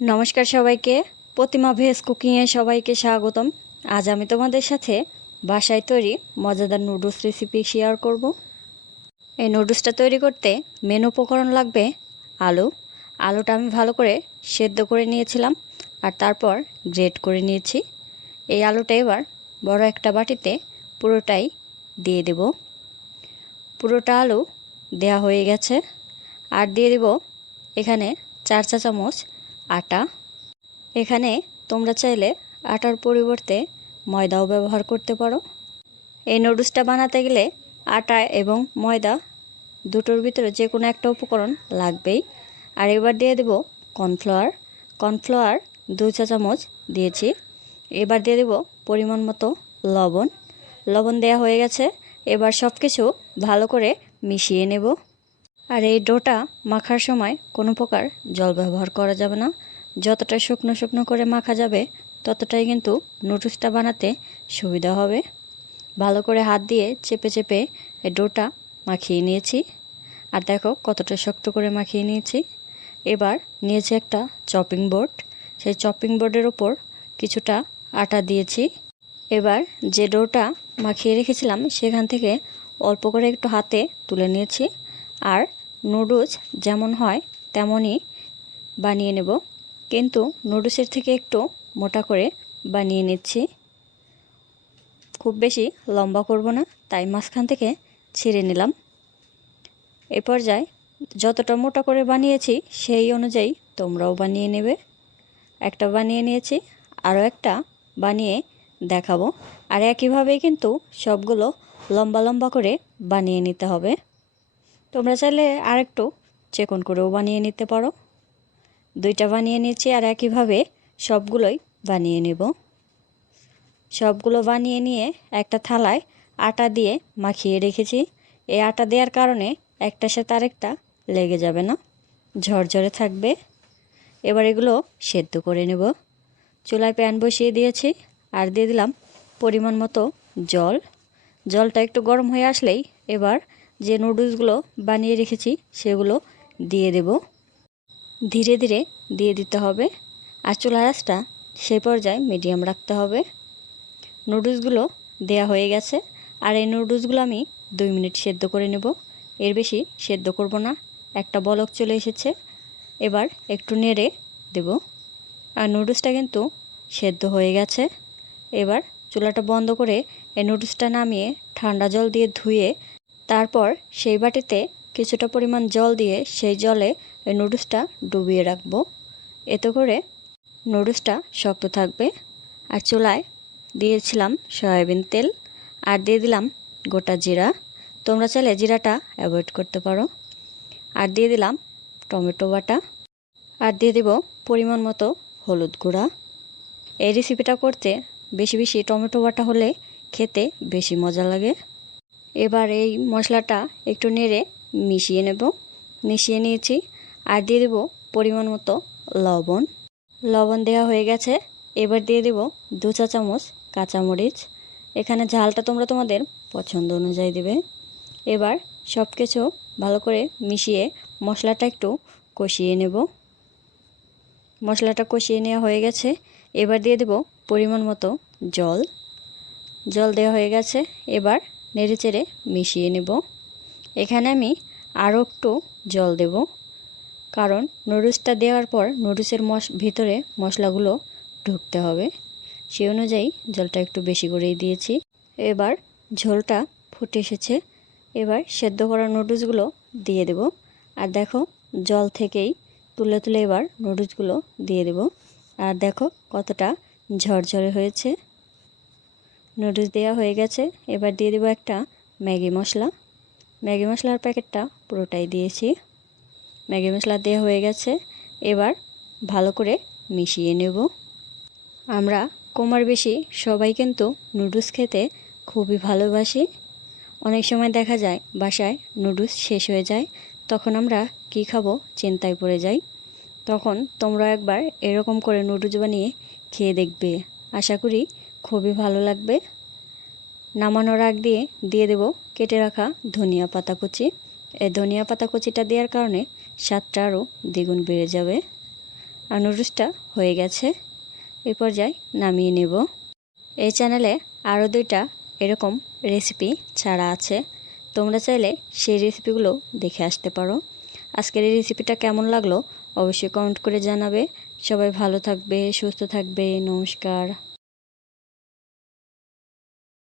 নমস্কার সবাইকে, প্রতিমা ভেজ কুকিংয়ে সবাইকে স্বাগতম। আজ আমি তোমাদের সাথে বাসায় তৈরি মজাদার নুডলস রেসিপি শেয়ার করব। এই নুডলসটা তৈরি করতে মেন উপকরণ লাগবে আলুটা আমি ভালো করে সেদ্ধ করে নিয়েছিলাম আর তারপর গ্রেট করে নিয়েছি। এই আলুটা এবার বড় একটা বাটিতে পুরোটাই দিয়ে দেব। পুরোটা আলু দেয়া হয়ে গেছে। আর দিয়ে দেব এখানে 4 চা চামচ আটা। এখানে তোমরা চাইলে আটার পরিবর্তে ময়দাও ব্যবহার করতে পারো। এই নুডলসটা বানাতে গেলে আটা এবং ময়দা দুটোর ভিতরে যে কোনো একটা উপকরণ লাগবেই। আর এবার দিয়ে দেব কর্নফ্লাওয়ার 2 চা চামচ দিয়েছি। এবার দিয়ে দেব পরিমাণ মতো লবণ দেয়া হয়ে গেছে। এবার সব কিছু ভালো করে মিশিয়ে নেব। আর এই ডোটা মাখার সময় কোনো প্রকার জল ব্যবহার করা যাবে না। যতটা শুকনো শুকনো করে মাখা যাবে ততটাই কিন্তু নুডলসটা বানাতে সুবিধা হবে। ভালো করে হাত দিয়ে চেপে চেপে এই ডোটা মাখিয়ে নিয়েছি। আর দেখো কতটা শক্ত করে মাখিয়ে নিয়েছি। এবার নিয়েছি একটা চপিং বোর্ড। সেই চপিং বোর্ডের ওপর কিছুটা আটা দিয়েছি। এবার যে ডোটা মাখিয়ে রেখেছিলাম সেখান থেকে অল্প করে একটু হাতে তুলে নিয়েছি। আর নুডলস যেমন হয় তেমনই বানিয়ে নেব, কিন্তু নুডলসের থেকে একটু মোটা করে বানিয়ে নিচ্ছি। খুব বেশি লম্বা করব না, তাই মাঝখান থেকে ছিঁড়ে নিলাম। এই পর্যায়ে যতটা মোটা করে বানিয়েছি সেই অনুযায়ী তোমরাও বানিয়ে নেবে। একটা বানিয়ে নিয়েছি, আরও একটা বানিয়ে দেখাবো। আর একইভাবেই কিন্তু সবগুলো লম্বা লম্বা করে বানিয়ে নিতে হবে। তোমরা চাইলে আরেকটু চিকন করেও বানিয়ে নিতে পারো। 2টা বানিয়ে নিয়েছি আর একইভাবে সবগুলোই বানিয়ে নেব। সবগুলো বানিয়ে নিয়ে একটা থালায় আটা দিয়ে মাখিয়ে রেখেছি। এই আটা দেওয়ার কারণে একটার সাথে আরেকটা লেগে যাবে না, ঝরঝরে থাকবে। এবার এগুলো সেদ্ধ করে নেব। চুলায় প্যান বসিয়ে দিয়েছি আর দিয়ে দিলাম পরিমাণ মতো জলটা একটু গরম হয়ে আসলেই এবার যে নুডলসগুলো বানিয়ে রেখেছি সেগুলো দিয়ে দেব। ধীরে ধীরে দিয়ে দিতে হবে আর চুলার আঁচটা সেই পর্যায়ে মিডিয়াম রাখতে হবে। নুডলসগুলো দেয়া হয়ে গেছে আর এই নুডলসগুলো আমি 2 মিনিট সেদ্ধ করে নেব। এর বেশি সেদ্ধ করব না। একটা বলক চলে এসেছে, এবার একটু নেড়ে দেব। আর নুডলসটা কিন্তু সেদ্ধ হয়ে গেছে। এবার চুলাটা বন্ধ করে এই নুডলসটা নামিয়ে ঠান্ডা জল দিয়ে ধুয়ে তারপর সেই বাটিতে কিছুটা পরিমাণ জল দিয়ে সেই জলে এই নুডলসটা ডুবিয়ে রাখবো। এতে করে নুডলসটা শক্ত থাকবে। আর চুলায় দিয়েছিলাম সয়াবিন তেল আর দিয়ে দিলাম গোটা জিরা। তোমরা চাইলে জিরাটা অ্যাভয়েড করতে পারো। আর দিয়ে দিলাম টমেটো বাটা আর দিয়ে দেব পরিমাণ মতো হলুদ গুঁড়া। এই রেসিপিটা করতে বেশি বেশি টমেটো বাটা হলে খেতে বেশি মজা লাগে। এবার এই মশলাটা একটু নেড়ে মিশিয়ে নিয়েছি আর দিয়ে দেব পরিমাণ মতো লবণ দেওয়া হয়ে গেছে। এবার দিয়ে দেব 2 চা চামচ কাঁচামরিচ। এখানে ঝালটা তোমরা তোমাদের পছন্দ অনুযায়ী দেবে। এবার সব কিছু ভালো করে মিশিয়ে মশলাটা একটু কষিয়ে নেব। মশলাটা কষিয়ে নেওয়া হয়ে গেছে। এবার দিয়ে দেব পরিমাণ মতো জল দেওয়া হয়ে গেছে। এবার নেড়েচেড়ে মিশিয়ে নেব। এখানে আমি আরও একটু জল দেব, কারণ নুডলসটা দেওয়ার পর নুডলসের ভিতরে মশলাগুলো ঢুকতে হবে। সেই অনুযায়ী জলটা একটু বেশি করেই দিয়েছি। এবার ঝোলটা ফুটে এসেছে। এবার সেদ্ধ করা নুডলসগুলো দিয়ে দেব। আর দেখো জল থেকেই তুলে তুলে এবার নুডলসগুলো দিয়ে দেব। আর দেখো কতটা ঝরঝরে হয়েছে। নুডলস দেওয়া হয়ে গেছে। এবার দিয়ে দেব একটা ম্যাগি মশলার প্যাকেটটা পুরোটাই দিয়েছি। ম্যাগি মশলা দেওয়া হয়ে গেছে। এবার ভালো করে মিশিয়ে নেব। আমরা কমার বেশি সবাই কিন্তু নুডলস খেতে খুবই ভালোবাসি। অনেক সময় দেখা যায় বাসায় নুডলস শেষ হয়ে যায়, তখন আমরা কি খাবো চিন্তায় পড়ে যাই। তখন তোমরা একবার এরকম করে নুডলস বানিয়ে খেয়ে দেখবে, আশা করি খুবই ভালো লাগবে। নামানোর আগ দিয়ে দেব কেটে রাখা ধনিয়া পাতা কুচি। এই ধনিয়া পাতা কুচিটা দেওয়ার কারণে স্বাদটা আরও দ্বিগুণ বেড়ে যাবে। আর নুডলসটা হয়ে গেছে। এই পর্যায়ে নামিয়ে নেব। এই চ্যানেলে আরও 2টা এরকম রেসিপি ছাড়া আছে, তোমরা চাইলে সেই রেসিপিগুলো দেখে আসতে পারো। আজকের এই রেসিপিটা কেমন লাগলো অবশ্যই কমেন্ট করে জানাবে। সবাই ভালো থাকবে, সুস্থ থাকবে। নমস্কার।